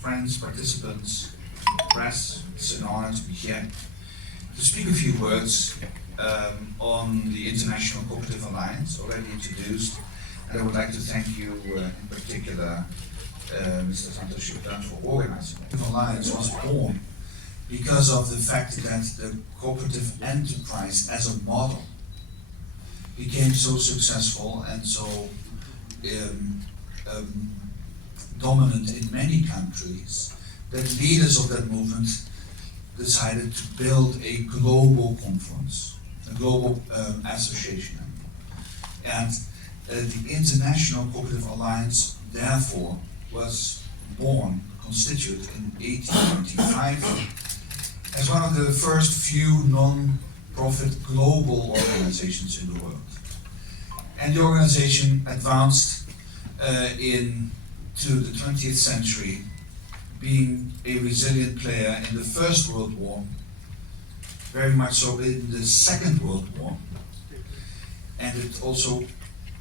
friends, participants, press. It's an honor to be here to speak a few words on the International Cooperative Alliance, already introduced. And I would like to thank you in particular, Mr. Santosh Shukran, for organizing it. The Alliance was born because of the fact that the cooperative enterprise as a model became so successful and so dominant in many countries that leaders of that movement decided to build a global conference, a global association. And the International Cooperative Alliance therefore was born, constituted in 1895 as one of the first few non-profit global organizations in the world. And the organization advanced into the 20th century, being a resilient player in the First World War, very much so in the Second World War, and it also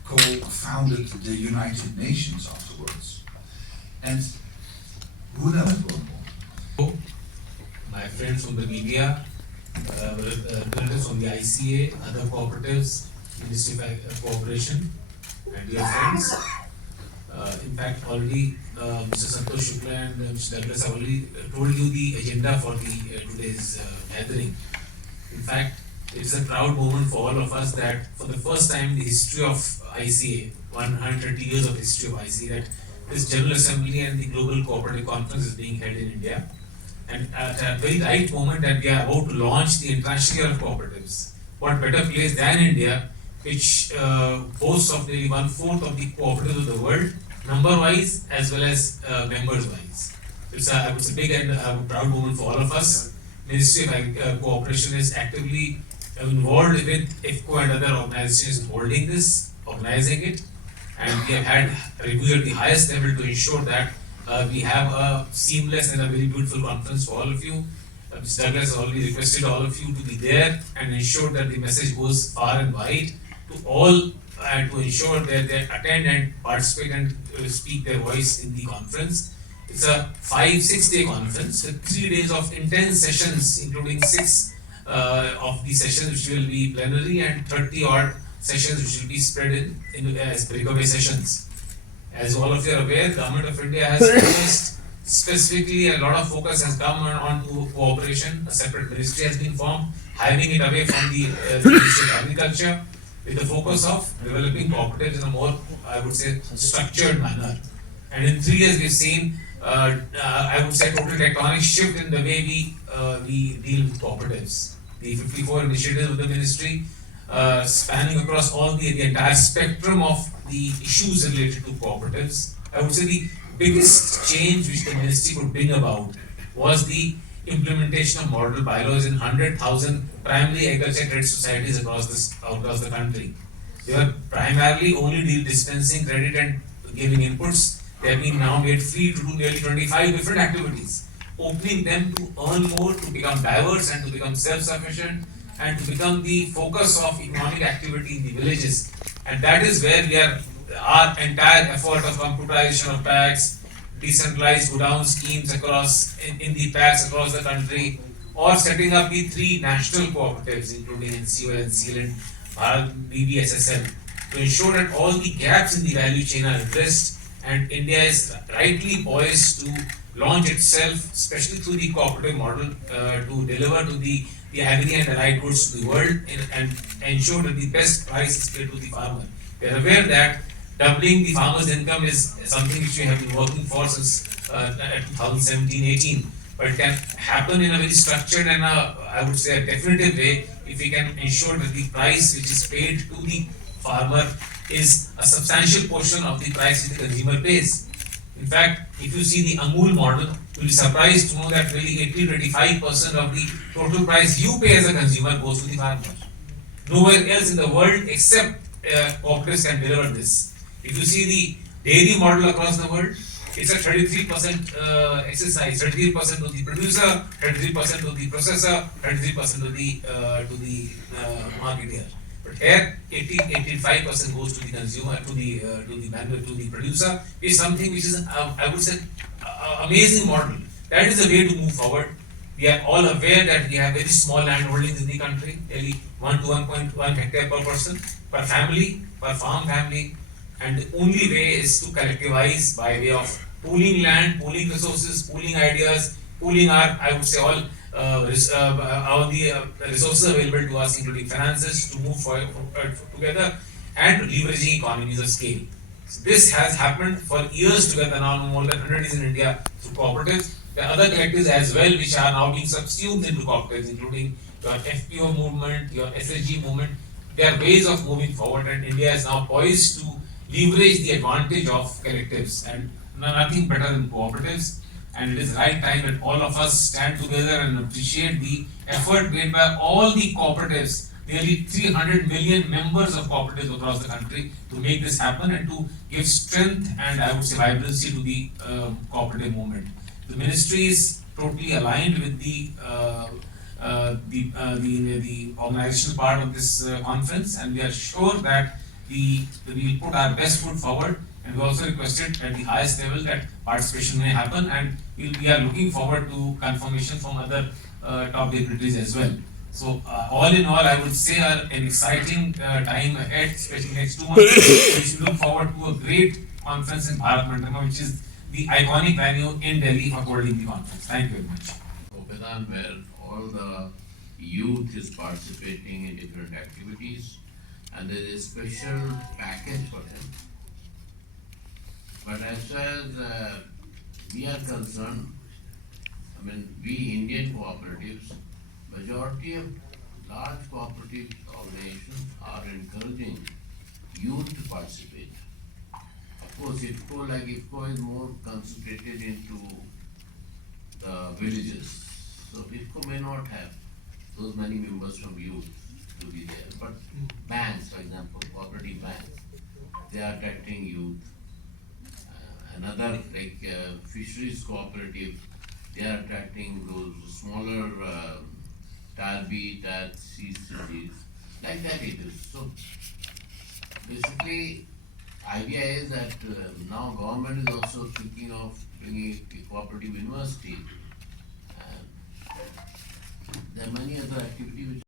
co-founded the United Nations afterwards. And who knows World War? My friends from the media, representatives from the ICA, other cooperatives, Ministry of Cooperation, and dear friends. In fact, already Mr. Santosh Shukla and Mr. Douglas have already told you the agenda for the today's gathering. In fact, it is a proud moment for all of us that for the first time in the history of ICA, 130 years of history of ICA, that this General Assembly and the Global Cooperative Conference is being held in India. And at a very right moment that we are about to launch the International Year of Cooperatives. What better place than India, which boasts of nearly 1/4 of the cooperatives of the world, number-wise as well as members-wise. It's a big and proud moment for all of us. Ministry of Cooperation is actively involved with IFCO and other organizations holding this, organizing it, and we have had a review at the highest level to ensure that we have a seamless and a very beautiful conference for all of you. Mr. Douglas has already requested all of you to be there and ensure that the message goes far and wide to all, and to ensure that they attend and participate and speak their voice in the conference. It's a 5-6 day conference with 3 days of intense sessions, including 6 of the sessions which will be plenary and 30 odd sessions which will be spread in as breakaway sessions. As all of you are aware, Government of India has focused specifically, a lot of focus has come on to cooperation. A separate ministry has been formed, hiving it away from the Ministry of Agriculture, with the focus of developing cooperatives in a more, I would say, structured manner. And in 3 years, we've seen, I would say, total tectonic shift in the way we deal with cooperatives. The 54 initiatives of the ministry, spanning across all the entire spectrum of the issues related to cooperatives. I would say the biggest change which the ministry could bring about was the implementation of model bylaws in 100,000 primary agriculture credit societies across the country. They were primarily only dispensing credit and giving inputs. They have been now made free to do nearly 25 different activities, opening them to earn more, to become diverse and to become self-sufficient and to become the focus of economic activity in the villages. And that is where we are, our entire effort of computerization of packs, decentralized godown schemes across in the packs across the country, or setting up the 3 national cooperatives, including NCOL, NCL, and Bharat BBSSL, to ensure that all the gaps in the value chain are addressed, and India is rightly poised to launch itself, especially through the cooperative model, to deliver to the agri and allied goods to the world and ensure that the best price is paid to the farmer. We are aware that doubling the farmer's income is something which we have been working for since 2017-18, but it can happen in a very structured and I would say a definitive way if we can ensure that the price which is paid to the farmer is a substantial portion of the price which the consumer pays. In fact, if you see the Amul model, you'll be surprised to know that really 80-85% of the total price you pay as a consumer goes to the farmer. Nowhere else in the world except cooperatives can deliver this. If you see the dairy model across the world, it's a 33% exercise, 33% to the producer, 33% to the processor, 33% to the marketer. But here, 85% goes to the consumer, to the producer. Is something which is, I would say, amazing model. That is the way to move forward. We are all aware that we have very small land holdings in the country, nearly 1 to 1.1 hectare per person, per family, per farm family. And the only way is to collectivize by way of pooling land, pooling resources, pooling ideas, pooling our, I would say, all the resources available to us, including finances, to move together and leveraging economies of scale. So this has happened for years together now, more than 100 years in India through cooperatives. There are other collectives as well which are now being subsumed into cooperatives, including your FPO movement, your SSG movement. There are ways of moving forward, and India is now poised to leverage the advantage of collectives, and nothing better than cooperatives. And it is right time that all of us stand together and appreciate the effort made by all the cooperatives, nearly 300 million members of cooperatives across the country, to make this happen and to give strength and, I would say, vibrancy to the cooperative movement. The ministry is totally aligned with the organizational part of this conference, and we are sure that we will put our best foot forward. And we also requested at the highest level that participation may happen, and we are looking forward to confirmation from other top dignitaries as well. So all in all, I would say an exciting time ahead, especially next 2 months. We should look forward to a great conference in Bharat Mandapa, which is the iconic venue in Delhi for holding the conference. Thank you very much. Opedan, where all the youth is participating in different activities, and there is a special package for them. But as far as we are concerned, I mean, we Indian cooperatives, majority of large cooperative organizations are encouraging youth to participate. Of course, IFCO is more concentrated into the villages. So IFCO may not have those many members from youth to be there. But banks, for example, cooperative banks, they are attracting youth. Another fisheries cooperative, they are attracting those smaller Tier B, Tier C cities. Like that it is. So basically, idea is that now government is also thinking of bringing a cooperative university. And there are many other activities which